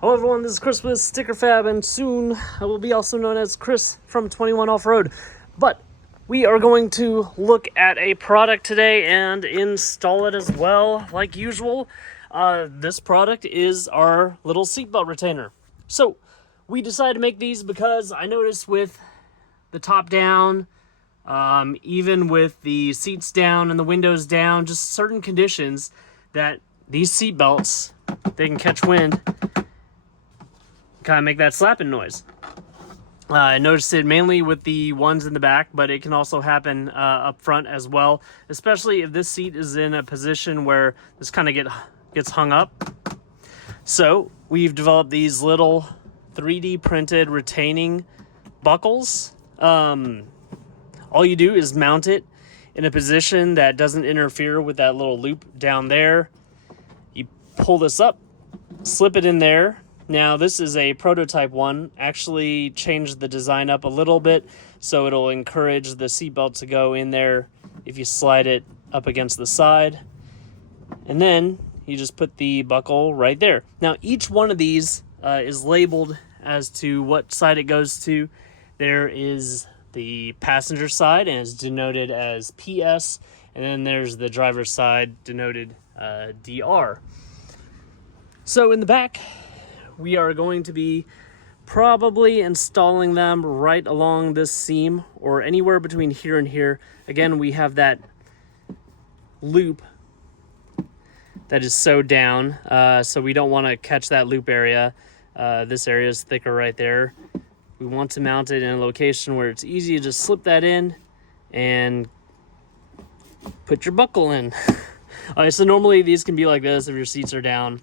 Hello everyone, this is Chris with Sticker Fab, and soon I will be also known as Chris from 21 Off-Road. But we are going to look at a product today and install it as well, like usual. This product is our little seatbelt retainer. So we decided to make these because I noticed with the top down, even with the seats down and the windows down, just certain conditions that these seatbelts, they can catch wind, kind of make that slapping noise. I noticed it mainly with the ones in the back, but it can also happen up front as well, especially if this seat is in a position where this kind of gets hung up. So we've developed these little 3D printed retaining buckles. All you do is mount it in a position that doesn't interfere with that little loop down there. You pull this up, slip it in there. Now, this is a prototype one. Actually changed the design up a little bit, so it'll encourage the seatbelt to go in there if you slide it up against the side. And then you just put the buckle right there. Now, each one of these is labeled as to what side it goes to. There is the passenger side, and it's denoted as PS, and then there's the driver's side, denoted DR. So in the back, we are going to be probably installing them right along this seam or anywhere between here and here. Again, we have that loop that is sewed down, so we don't want to catch that loop area. This area is thicker right there. We want to mount it in a location where it's easy to just slip that in and put your buckle in. All right, so normally these can be like this if your seats are down,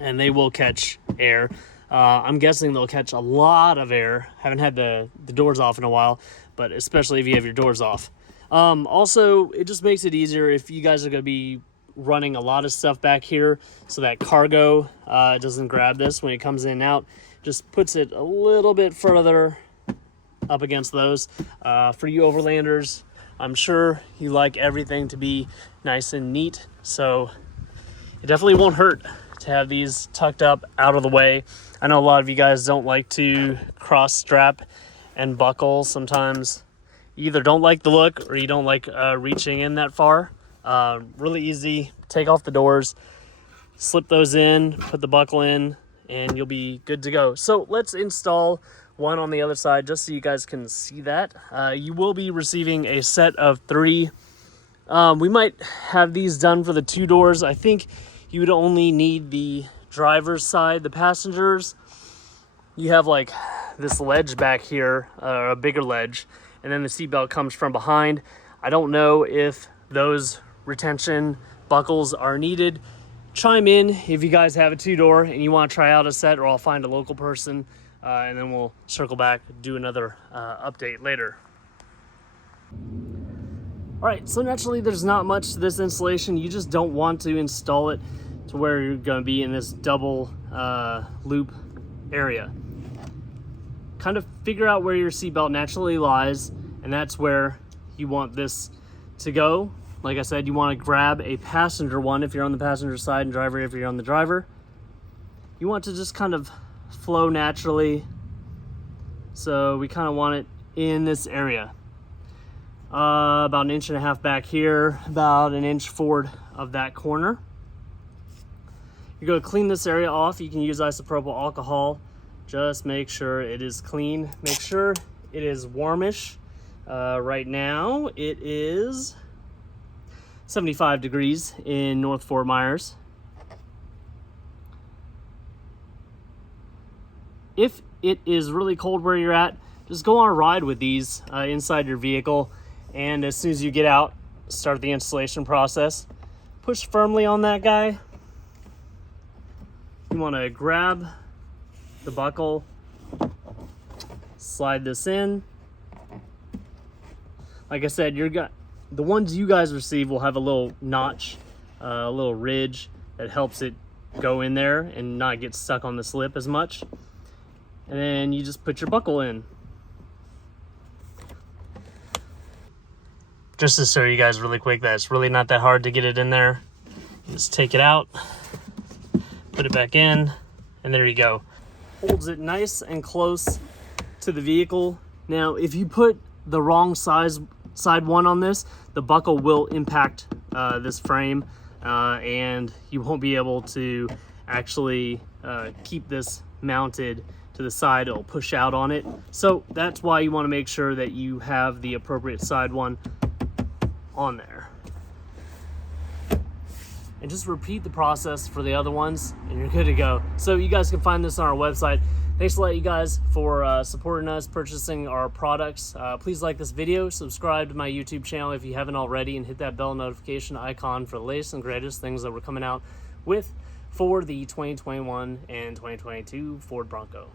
and they will catch air. I'm guessing they'll catch a lot of air. Haven't had the doors off in a while, but especially if you have your doors off. Also, it just makes it easier if you guys are going to be running a lot of stuff back here, so that cargo doesn't grab this when it comes in and out. Just puts it a little bit further up against those. For you overlanders, I'm sure you like everything to be nice and neat, so it definitely won't hurt to have these tucked up out of the way. I know a lot of you guys don't like to cross strap and buckle. Sometimes you either don't like the look or you don't like reaching in that far. Really easy. Take off the doors, slip those in, put the buckle in, and you'll be good to go. So let's install one on the other side just so you guys can see that. You will be receiving a set of 3. We might have these done for the 2 doors. I think you would only need the driver's side. The passengers, you have like this ledge back here, a bigger ledge, and then the seatbelt comes from behind. I don't know if those retention buckles are needed. Chime in if you guys have a 2-door and you want to try out a set, or I'll find a local person, and then we'll circle back, do another update later. All right, so naturally there's not much to this installation. You just don't want to install it to where you're going to be in this double loop area. Kind of figure out where your seatbelt naturally lies, and that's where you want this to go. Like I said, you want to grab a passenger one if you're on the passenger side, and driver if you're on the driver. You want to just kind of flow naturally. So we kind of want it in this area. About 1.5 inches back here, about 1 inch forward of that corner. You're going to clean this area off. You can use isopropyl alcohol. Just make sure it is clean. Make sure it is warmish. Right now it is 75 degrees in North Fort Myers. If it is really cold where you're at, just go on a ride with these inside your vehicle. And as soon as you get out, start the installation process. Push firmly on that guy. You want to grab the buckle, slide this in. Like I said, the ones you guys receive will have a little notch, a little ridge that helps it go in there and not get stuck on the slip as much. And then you just put your buckle in. Just to show you guys really quick that it's really not that hard to get it in there. You just take it out, put it back in, and there you go. Holds it nice and close to the vehicle. Now, if you put the wrong side one on this, the buckle will impact this frame, and you won't be able to actually keep this mounted to the side. It'll push out on it. So that's why you want to make sure that you have the appropriate side one on there. And just repeat the process for the other ones and you're good to go. So you guys can find this on our website. Thanks a lot, you guys, for supporting us, purchasing our products. Please like this video, subscribe to my YouTube channel if you haven't already, and hit that bell notification icon for the latest and greatest things that we're coming out with for the 2021 and 2022 Ford Bronco.